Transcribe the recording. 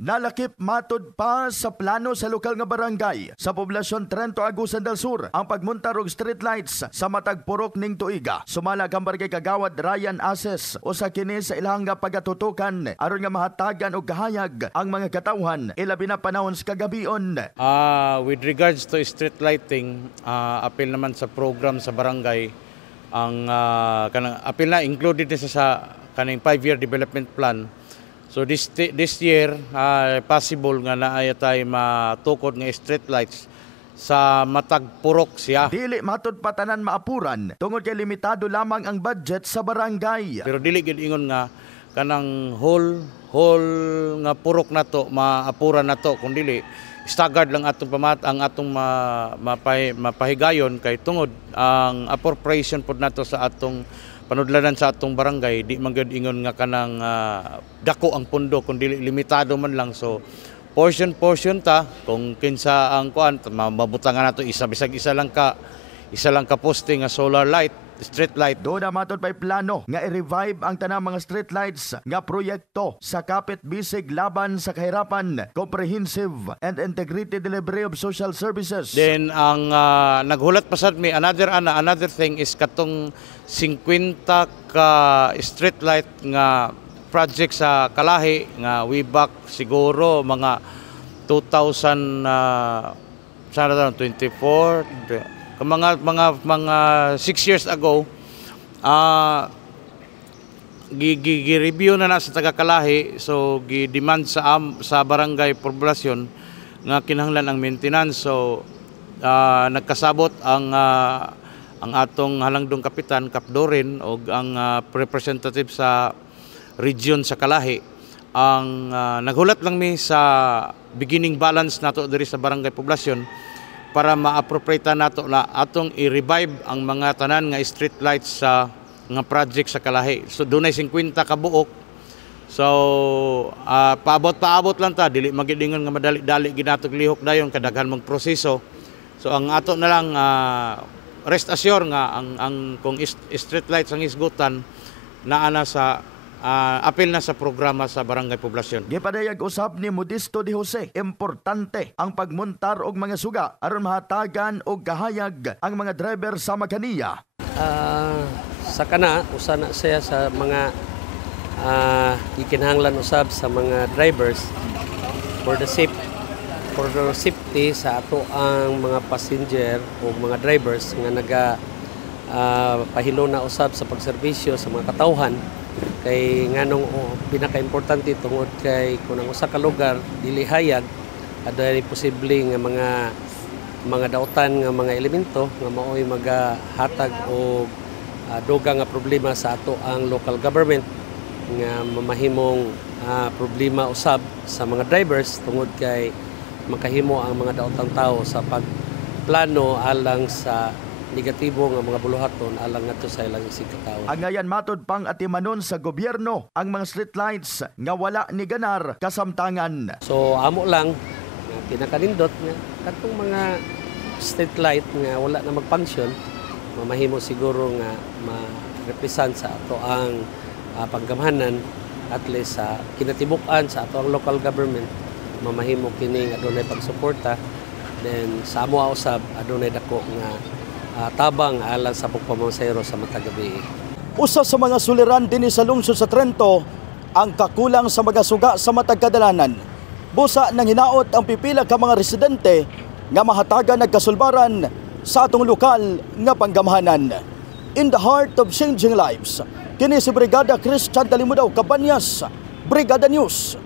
Nalakip matud pa sa plano sa lokal nga barangay sa poblasyon Trento, Agusan del Sur ang pagmuntar og street lights sa matag purok ning tuiga. Sumala kang barangay kagawad Ryan Ases o sa kini sa ilang nga pagatutukan aron nga mahatagan og kahayag ang mga katawhan ilabi na panahon sa kagabion. With regards to street lighting, apil naman sa program sa barangay ang apil na included sa kaning 5-year development plan. So this year, possible nga naaya tayo matukod ng street lights sa matag purok siya. Dili matud patanan maapuran tungod kay limitado lamang ang budget sa barangay. Pero dili gid ingon nga kanang whole nga purok nato maapuran nato kun dili staggered lang atong mapahigayon kay tungod ang appropriation pud nato sa atong panudlanan sa atong barangay di man gyud ingon nga kanang dako ang pundo kundi limitado man lang. So portion ta kung kinsa ang kuan mabutangan nato isa lang ka poste nga solar light, street light. Doon na matod pa'y plano nga i-revive ang tanang mga street lights nga proyekto sa kapit bisig laban sa kahirapan, comprehensive and integrated delivery of social services. Then ang naghulat pa sad mi another thing is katong 50 ka street light nga project sa Kalahi nga way back siguro mga 2024 mga 6 years ago, gi-review na sa taga Kalahi, so gi-demand sa barangay populasyon nga kinahanglan ang maintenance. So nagkasabot ang atong halangdong kapitan Kapdorin o ang representative sa region sa Kalahi ang naghulat lang mi sa beginning balance nato diri sa barangay populasyon para ma-appropriate nato na atong i-revive ang mga tanan nga street lights sa nga project sa Kalahi. So dunay 50 ka buok. So paabot lang ta, dili magidingon nga madali-dali ginatog lihok dayon kadaghan mong proseso. So ang ato na lang rest assure nga ang kung street lights ang isgutan naana sa apil na sa programa sa barangay poblasyon. Gipadayag usab ni Modesto de Jose, importante ang pagmuntar og mga suga aron mahatagan og kahayag ang mga driver sa Magkaniya. Sa kana usa na siya sa mga ikinahanglan usab sa mga drivers for the safety sa ato ang mga passenger o mga drivers nga pahilo na usab sa pagserbisyo sa mga katawhan. Kay nganong pinaka-importante tungod kay kung ang usa ka lugar dili hayag adto posible nga mga dautan nga mga elemento nga maoy magahatag og dugang nga problema sa ato ang local government nga mamahimong problema usab sa mga drivers tungod kay makahimo ang mga daotang tao sa pagplano alang sa negatibo nga mga buluhaton alang ngadto sa ilang sikataw. Angayan matod pang atimanon sa gobyerno ang mga street lights nga wala ni ganar kasamtangan. So amo lang pinakanindot nga katong mga street light nga wala na mag-function mamahimo siguro nga ma-represent sa ato ang paggamhanan at least sa kinatibuk-an sa ato ang local government mamahimo kini nga adunay pagsuporta then sa amo usab adunay dako nga tabang alang sa pagpamansayro sa matagabi. Usa sa mga suliran dinhi sa lungsod sa Trento ang kakulang sa mga suga sa matag kadalanan. Busa nang hinaot ang pipila ka mga residente nga mahatagan nagkasulbaran sa atong lokal nga panggamhanan. In the heart of changing lives, kini si Brigada Christian Talimudaw Cabanyas, Brigada News.